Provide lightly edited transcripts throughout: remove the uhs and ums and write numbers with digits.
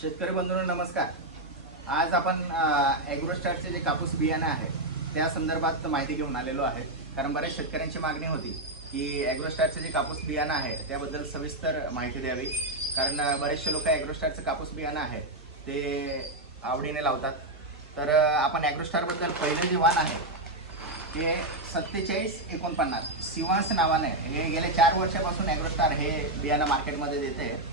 शेतकरी बंधूंनो नमस्कार। आज आपण ॲग्रोस्टारचे जे कापूस बियाणे आहे त्या संदर्भात माहिती घेऊन आलेलो आहे। कारण बऱ्याच शेतकऱ्यांची मागणी होती की ॲग्रोस्टारचे जे कापूस बियाणे आहे त्याबद्दल सविस्तर माहिती द्यावी। कारण बरेचसे लोक ॲग्रोस्टारचे कापूस बियाणे आहे ते आवडीने लावतात। तर आपण ॲग्रोस्टारबद्दल पहिले जे वाण आहे ते 4749 शिवांश नावाने हे गेले 4 वर्षापासून ॲग्रोस्टार हे बियाणं मार्केटमध्ये देते।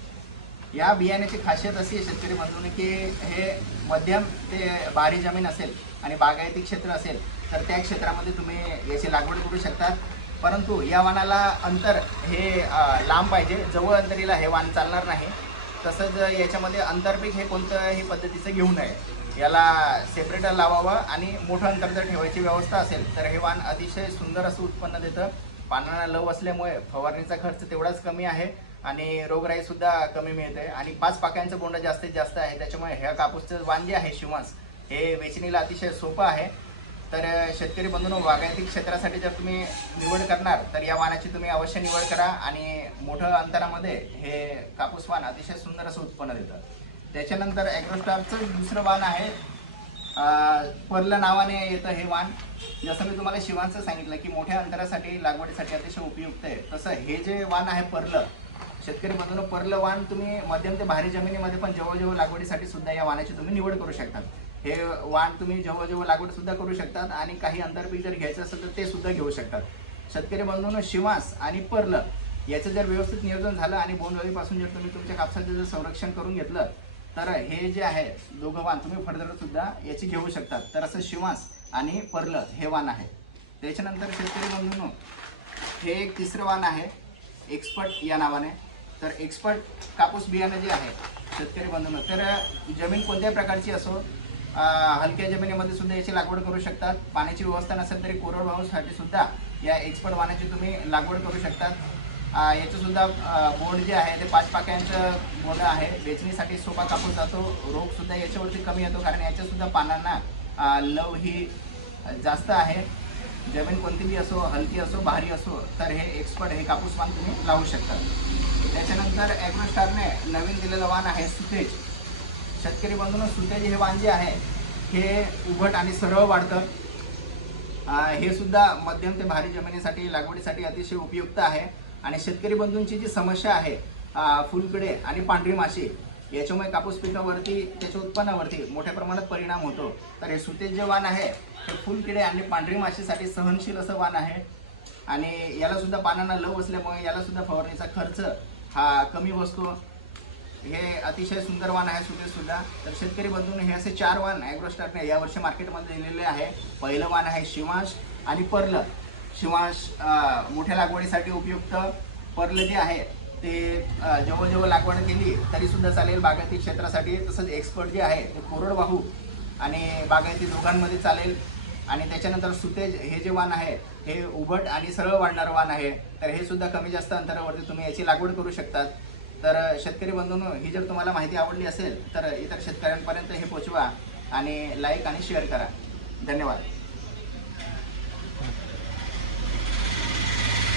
या बियाण्याची खासियत अशी आहे शेतकरी बंधूंनी की हे मध्यम ते भारी जमीन असेल आणि बागायती क्षेत्र असेल तर त्या क्षेत्रामध्ये तुम्ही याची लागवड करू शकता। परंतु या वाणाला अंतर हे लांब पाहिजे, जवळ अंतरीला हे वाण चालणार नाही। तसंच याच्यामध्ये आंतरपीक हे कोणत्याही पद्धतीचं घेऊ नये, याला सेपरेटर लावावं आणि मोठं अंतर जर ठेवायची व्यवस्था असेल तर हे वाण अतिशय सुंदर असं उत्पन्न देतं। पानांना लव असल्यामुळे फवारणीचा खर्च तेवढाच कमी आहे आणि रोगराई सुद्धा कमी मिळते आणि 5 पाक्यांचं बोंड जास्तीत जास्त आहे। त्याच्यामुळे ह्या कापूसचं वाण जे आहे शिवांश हे वेचणीला अतिशय सोपं आहे। तर शेतकरी बंधूंनो, बागायती क्षेत्रासाठी जर तुम्ही निवड करणार तर या वाणाची तुम्ही अवश्य निवड करा आणि मोठ्या अंतरामध्ये हे कापूस वाण अतिशय सुंदर असं उत्पन्न देतं। त्याच्यानंतर ॲग्रोस्टारचं दुसरं वाण आहे पर्ल नावाने येतं हे वाण। जसं मी तुम्हाला शिवांचं सांगितलं की मोठ्या अंतरासाठी लागवडीसाठी अतिशय उपयुक्त आहे, तसं हे जे वाण आहे पर्ल, शेतकरी बंधूंनो, पर्ल वाण तुम्ही मध्यम ते भारी जमिनीमध्ये पण जवळ लागवडीसाठी सुद्धा या वाणाची तुम्ही निवड करू शकता। हे वाण तुम्ही जवळ लागवड सुद्धा करू शकतात आणि काही आंतरपीक जर घ्यायचं असेल तर ते सुद्धा घेऊ शकतात। शेतकरी बंधूंनो, शिवांश आणि पर्ल याचं जर व्यवस्थित नियोजन झालं आणि बोंडअळीपासून जर तुम्ही तुमच्या कापसाचं जर संरक्षण करून घेतलं तर हे जे आहे दोघं वाण तुम्ही फर्दर सुद्धा याची घेऊ शकतात। तर असं शिवांश आणि पर्ल हे वाण आहे। त्याच्यानंतर शेतकरी बंधूंनो, हे एक तिसरं वाण आहे एक्सपर्ट या नावाने। तर एक्सपर्ट कापूस बियाणं जे आहे शेतकरी बंधूंनो, तर जमीन कोणत्याही प्रकारची असो, हलक्या जमिनीमध्ये सुद्धा याची लागवड करू शकतात। पाण्याची व्यवस्था नसेल तरी कोरडवाहूसाठी सुद्धा या एक्सपर्ट वाणाची तुम्ही लागवड करू शकतात। याचं सुद्धा बोंड जे आहे ते 5 पाक्यांचं बोंड आहे। वेचणीसाठी सोपा कापूस जातो, रोग सुद्धा याच्यावरती कमी येतो कारण याच्या सुद्धा पानांना लव ही जास्त आहे। जमीन कोणतीही असो, हलकी असो भारी असो, तर हे एक्सपर्ट हे कापूस वाण तुम्ही लावू शकता। त्याच्यानंतर ॲग्रोस्टारने नवीन दिलेलं वाण आहे सुतेज। शेतकरी बंधूंनो, सुतेज हे वाण जे आहे हे उभट आणि सरळ वाढतं। हे सुद्धा मध्यम ते भारी जमिनीसाठी लागवडीसाठी अतिशय उपयुक्त आहे। आणि शेतकरी बंधूंची जी समस्या आहे फुलकिडे आणि पांढरी माशी, याच्यामुळे कापूस पिकावरती त्याच्या उत्पन्नावरती मोठ्या प्रमाणात परिणाम होतो। तर हे सुतेज जे वाण आहे हे फुलकिडे आणि पांढरी माशीसाठी सहनशील असं वाण आहे आणि याला सुद्धा पानांना लव असल्यामुळे याला सुद्धा फवारणीचा खर्च हा कमी बसतो। हे अतिशय सुंदर वाण आहे सुतेज सुद्धा। तर शेतकरी बंधूंनो, हे असे 4 वाण ॲग्रोस्टारने यावर्षी मार्केटमध्ये दिलेले आहे। पहिलं वाण आहे शिवांश आणि पर्ल। शिवांश मोठ्या लागवडीसाठी उपयुक्त, पर्ल जे आहे ते जवळ लागवड केली तरी सुद्धा चालेल बागायती क्षेत्रासाठी। तसंच एक्सपर्ट जे आहे ते कोरडवाहू आणि बागायती दोघांमध्ये चालेल। आणि त्याच्यानंतर सुतेज हे जे वाण आहे हे उभट आणि सरळ वाढणारं वाण आहे। तर हे सुद्धा कमी जास्त अंतरावरती तुम्ही याची लागवड करू शकतात। तर शेतकरी बंधूंनो, ही जर तुम्हाला माहिती आवडली असेल तर इतर शेतकऱ्यांपर्यंत हे पोचवा आणि लाईक आणि शेअर करा। धन्यवाद।